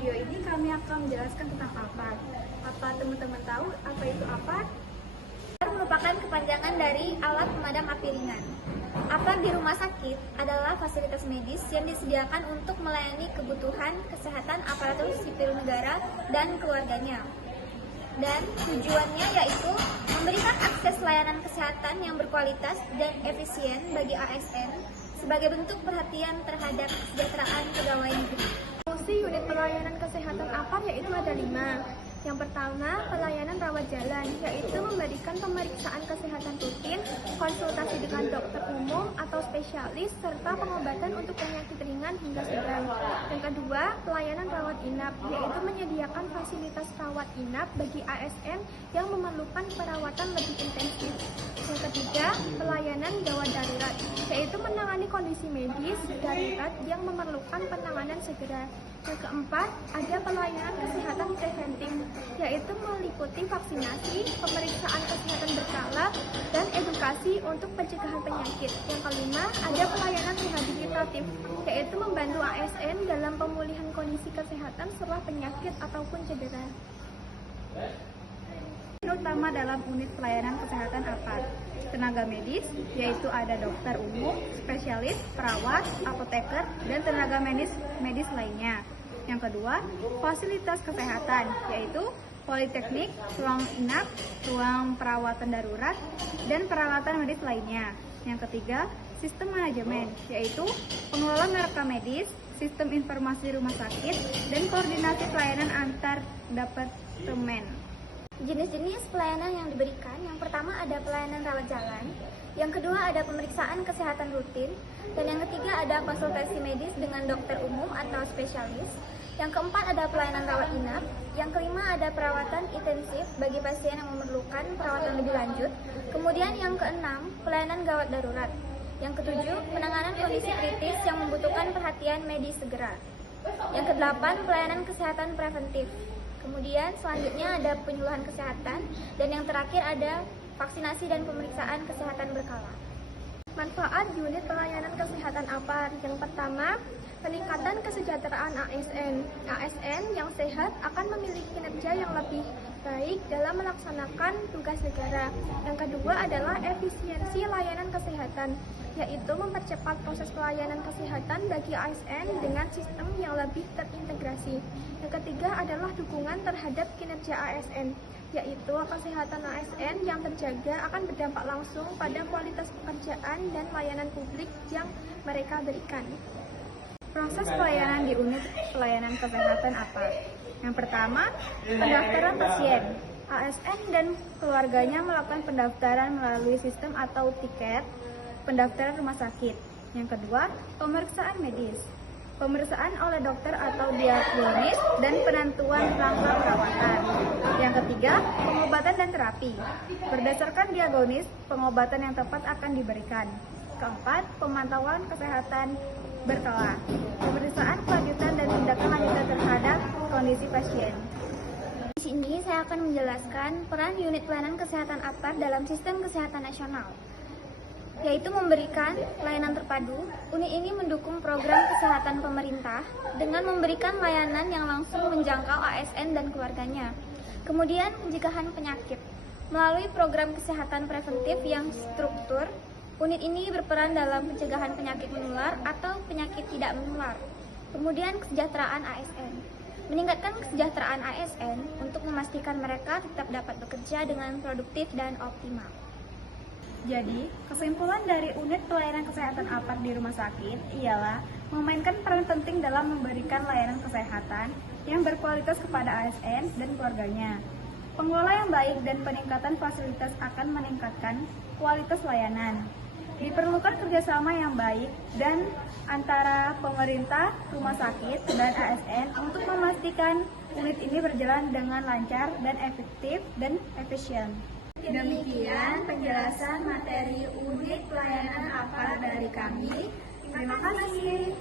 video ini kami akan menjelaskan tentang APAD. Apa teman-teman tahu apa itu APAD? APAD merupakan kepanjangan dari alat pemadam api ringan. APAD di rumah sakit adalah fasilitas medis yang disediakan untuk melayani kebutuhan kesehatan aparatur sipil negara dan keluarganya. Dan tujuannya yaitu memberikan akses layanan kesehatan yang berkualitas dan efisien bagi ASN sebagai bentuk perhatian terhadap kesejahteraan pegawai negeri. Fungsi unit pelayanan kesehatan APAD yaitu ada 5. Yang pertama, pelayanan rawat jalan, yaitu memberikan pemeriksaan kesehatan rutin, konsultasi dengan dokter umum atau spesialis, serta pengobatan untuk penyakit ringan hingga sedang. Yang kedua, pelayanan rawat inap, yaitu menyediakan fasilitas rawat inap bagi ASN yang memerlukan perawatan lebih intensif. Yang ketiga, pelayanan gawat darurat, yaitu menangani kondisi medis darurat yang memerlukan penanganan segera. Yang keempat, ada pelayanan kesehatan preventif, yaitu meliputi vaksinasi, pemeriksaan kesehatan berkala, dan edukasi untuk pencegahan penyakit. Yang kelima, ada pelayanan rehabilitatif, yaitu membantu ASN dalam pemulihan kondisi kesehatan setelah penyakit ataupun cedera. Utama dalam unit pelayanan kesehatan APAD, tenaga medis, yaitu ada dokter umum, spesialis, perawat, apoteker, dan tenaga medis lainnya. Yang kedua, fasilitas kesehatan, yaitu politeknik, ruang inap, ruang perawatan darurat, dan peralatan medis lainnya. Yang ketiga, sistem manajemen, yaitu pengelola mereka medis, sistem informasi rumah sakit, dan koordinasi pelayanan antar departemen. Jenis-jenis pelayanan yang diberikan, yang pertama ada pelayanan rawat jalan, yang kedua ada pemeriksaan kesehatan rutin, dan yang ketiga ada konsultasi medis dengan dokter umum atau spesialis, yang keempat ada pelayanan rawat inap, yang kelima ada perawatan intensif bagi pasien yang memerlukan perawatan lebih lanjut, kemudian yang keenam pelayanan gawat darurat, yang ketujuh penanganan kondisi kritis yang membutuhkan perhatian medis segera, yang kedelapan pelayanan kesehatan preventif. Kemudian selanjutnya ada penyuluhan kesehatan, dan yang terakhir ada vaksinasi dan pemeriksaan kesehatan berkala. Manfaat unit pelayanan kesehatan APAD. Yang pertama, peningkatan kesejahteraan ASN. ASN yang sehat akan memiliki kinerja yang lebih baik dalam melaksanakan tugas negara. Yang kedua adalah efisiensi layanan kesehatan, yaitu mempercepat proses pelayanan kesehatan bagi ASN dengan sistem yang lebih terintegrasi. Yang ketiga adalah dukungan terhadap kinerja ASN, yaitu kesehatan ASN yang terjaga akan berdampak langsung pada kualitas pekerjaan dan layanan publik yang mereka berikan. Proses pelayanan di unit pelayanan kesehatan APAD. Yang pertama, pendaftaran pasien. ASN dan keluarganya melakukan pendaftaran melalui sistem atau tiket pendaftaran rumah sakit. Yang kedua, pemeriksaan medis. Pemeriksaan oleh dokter atau diagnosis dan penentuan langkah perawatan. Yang ketiga, pengobatan dan terapi. Berdasarkan diagnosis, pengobatan yang tepat akan diberikan. Keempat, pemantauan kesehatan berkala. Pemeriksaan kelanjutan dan tindakan lanjutan terhadap kondisi pasien. Di sini saya akan menjelaskan peran unit pelayanan kesehatan APAD dalam sistem kesehatan nasional, yaitu memberikan layanan terpadu. Unit ini mendukung program kesehatan pemerintah dengan memberikan layanan yang langsung menjangkau ASN dan keluarganya. Kemudian pencegahan penyakit. Melalui program kesehatan preventif yang struktur, unit ini berperan dalam pencegahan penyakit menular atau penyakit tidak menular. Kemudian kesejahteraan ASN. Meningkatkan kesejahteraan ASN untuk memastikan mereka tetap dapat bekerja dengan produktif dan optimal. Jadi, kesimpulan dari unit pelayanan kesehatan APAD di rumah sakit ialah memainkan peran penting dalam memberikan layanan kesehatan yang berkualitas kepada ASN dan keluarganya. Pengelola yang baik dan peningkatan fasilitas akan meningkatkan kualitas layanan. Diperlukan kerjasama yang baik dan antara pemerintah, rumah sakit, dan ASN untuk memastikan unit ini berjalan dengan lancar dan efektif dan efisien. Demikian penjelasan materi unit pelayanan APAD dari kami. Terima kasih.